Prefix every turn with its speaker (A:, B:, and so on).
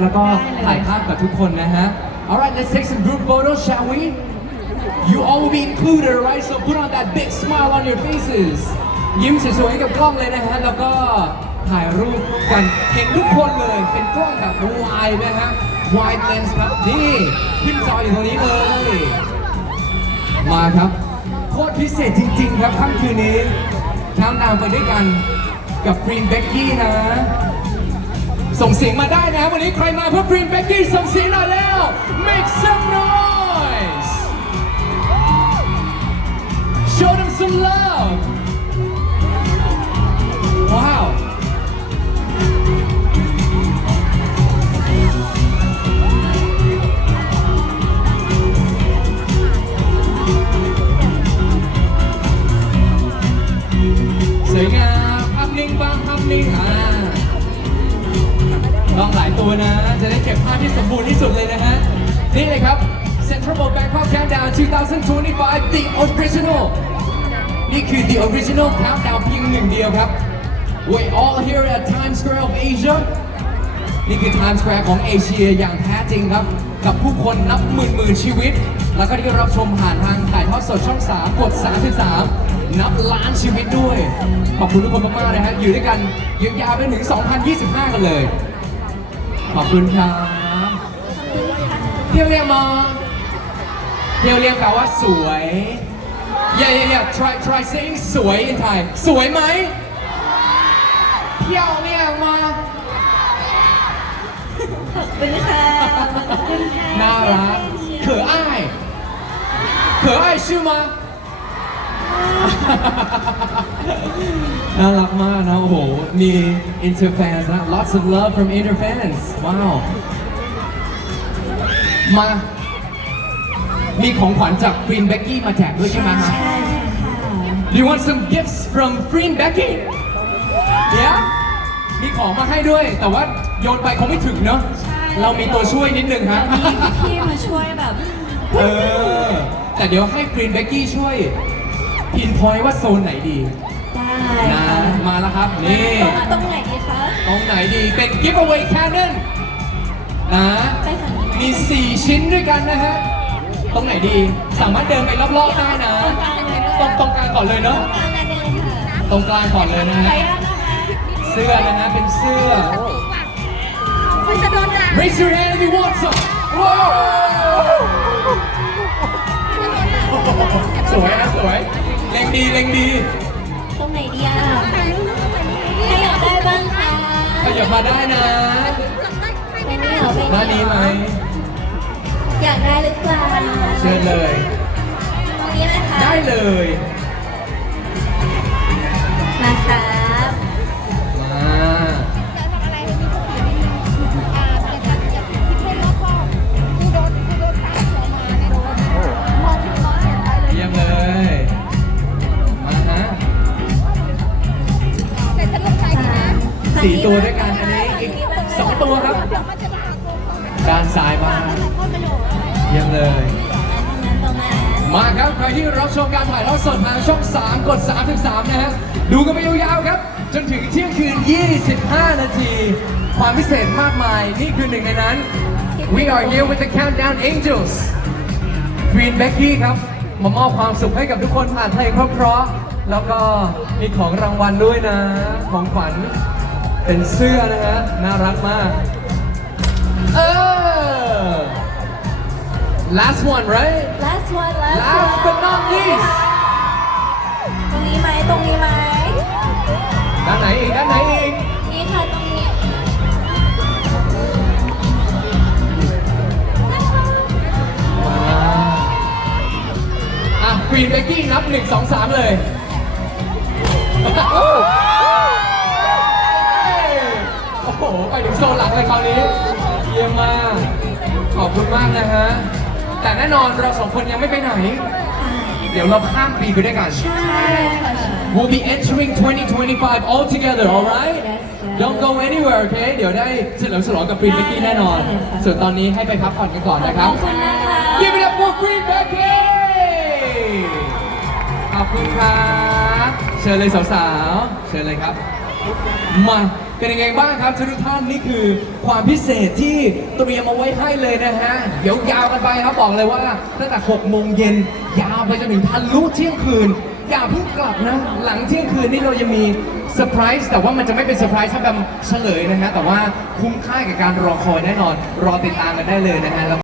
A: แล้วก็ถ่ายภาพกับทุกคนนะฮะ Alright let's take some group photos shall we You all will be included right so put on that big smile on your faces ยิ้มสวยๆให้กับกล้องเลยนะฮะ แล้วก็ถ่ายรูปกันเห็นทุกคนเลย เป็นกล้องแบบ wide นะฮะ wide lens ครับนี่ขึ้นจออยู่ตรงนี้เลย มาครับ โคตรพิเศษจริง ๆ ครับค่ำคืนนี้ข้ามดาวไปด้วยกันกับฟรีนเบกกี้นะ ส่งเสียงมาได้นะ วันนี้ใครมาเพื่อพรีมเบกกี้ส่งเสียงหน่อยแล้ว make some noise show them some love ตัวนะ จะได้เก็บภาพที่สมบูรณ์ที่สุดเลยนะฮะ นี่เลยครับ Central Bowl Bangkok Countdown 2025 The Original นี่คือ The Original Countdown เพียงหนึ่งเดียวครับ We all here at Times Square of Asia นี่คือ Times Square ของเอเชียอย่างแท้จริงครับ กับผู้คนนับหมื่นหมื่นชีวิต แล้วก็ที่รับชมผ่านทางถ่ายทอดสดช่อง 3 กด 33 นับล้านชีวิตด้วย ขอบคุณทุกคนมากๆนะฮะอยู่ด้วยกันยาวๆไปถึง 2025 กันเลย ขอบคุณครับเที่ยวเรียงมาเที่ยวเรียงแปลว่าสวย yeah yeah yeah try try saying สวย in Thai สวยไหมเที่ยวเรียงมา
B: ขอบคุณค่ะน่ารักเขอ
A: อ้ายเขอ้ายชื่อมา น่ารักมากนะโอ้โห มี inter fans นะ lots of love from inter fans ว้าว มา มีของขวัญจากฟรีนเบกกี้มาแจกด้วยใช่ไหมฮะ
B: ใช่ค่ะ
A: Do you want some gifts from Free and Becky? Yeah? มีของมาให้ด้วย แต่ว่าโยนไปคงไม่ถึงเนาะ
B: ใช่
A: เรามีตัวช่วยนิดนึงฮะ
B: มีพี่ๆมาช่วยแบบ
A: เออ แต่เดี๋ยวให้ฟรีนเบกกี้ช่วย พินพอยว่าโซนไหนดี
B: ได้
A: นะ
B: ค่ะ
A: มาแล้วครับนี่
B: ตรงไหนดีคะ
A: ตรงไหนดีเป็น giveaway cannon นะ
B: ไปฝั่งนี้
A: มี 4 ชิ้นด้วยกันนะฮะตรงไหนดีสามารถเดินไปรอบๆได้นะตรงตรงกลางก่อนเลยเนาะ
B: ตรงกลางเลยค่ะ
A: ตรงกลางก่อนเลยนะ
B: ขอ
A: ฮะ
B: อนุญาตนะคะ
A: เสื้อนะฮะเป็นเสื้อ
B: คุณจะโดนด่า
A: Raise your hand if you want some ว้ เล็งดีเล็งดี
B: ตรงไหนดีอะใครอยากได้บ้างคะ
A: ขยับมาได้นะ
B: ไปนี่เหรอไป
A: ด้านนี้ไหม
B: อยากได้หรือเปล่า
A: เชิญเลย
B: ตรงนี้เลยค่ะ
A: ได้เลย สี่ตัวด้วยกันอันนี้อีกสองตัวครับ ด้านซ้ายมาเยี่ยมเลย มาครับใครที่รับชมการถ่ายทอดสดทางช่อง 3 กด 33 นะฮะ ดูกันไปยาวๆครับ จนถึงเที่ยงคืน 25 นาที ความพิเศษมากมาย นี่คือหนึ่งในนั้น We are here with the Countdown Angels Green Becky ครับ มามอบความสุขให้กับทุกคนผ่านเพลงเพราะๆแล้วก็มีของรางวัลด้วยนะ ของขวัญ เป็นเสื้อนะฮะ น่ารักมาก เออ last one right
B: last one last
A: last but not least
B: ตรงนี้ไหมตรงนี้ไหม
A: ด้านไหนอีก ด้านไหนอีก
B: นี่ค่ะตรงนี้
A: อะควีนเบกกี้นับ 1 2 3 เลย หไปถึงโซนหลังเลยคราวนี้ เยี่ยมมาก ขอบคุณมากนะฮะ แต่แน่นอนเราสองคนยังไม่ไปไหน เดี๋ยวเราข้ามปีไปด้วยกัน
B: ใช่ค่ะ
A: We'll be entering 2025 all together, alright?
B: Yes, yes.
A: Don't go anywhere, okay? เดี๋ยวได้เฉลิมฉลองกับฟรีนเบกกี้แน่นอน
B: ได้เลยค่ะ
A: ส่วนตอนนี้ให้ไปพักผ่อนกันก่อนนะค
B: ข
A: รั
B: อบบคุณนะคะ
A: Give it up for Green Becky ขอบคุณครับ เชิญเลยสาวๆ เชิญเลยครับ มา เป็นยังไงบ้างครับทุกท่านนี่คือความพิเศษที่เตรียมเอาไว้ให้เลยนะฮะเดี๋ยวยาวกันไปครับบอกเลยว่าตั้งแต่6โมงเย็นยาวไปจนถึงทันลุเที่ยงคืนอย่าเพิ่งกลับนะ หลังเที่ยงคืนนี่เรายังมีเซอร์ไพรส์แต่ว่ามันจะไม่เป็นเซอร์ไพรส์ถ้าแบบเฉลยนะฮะแต่ว่าคุ้มค่ากับการรอคอยแน่นอน รอติดตามกันได้เลยนะฮะ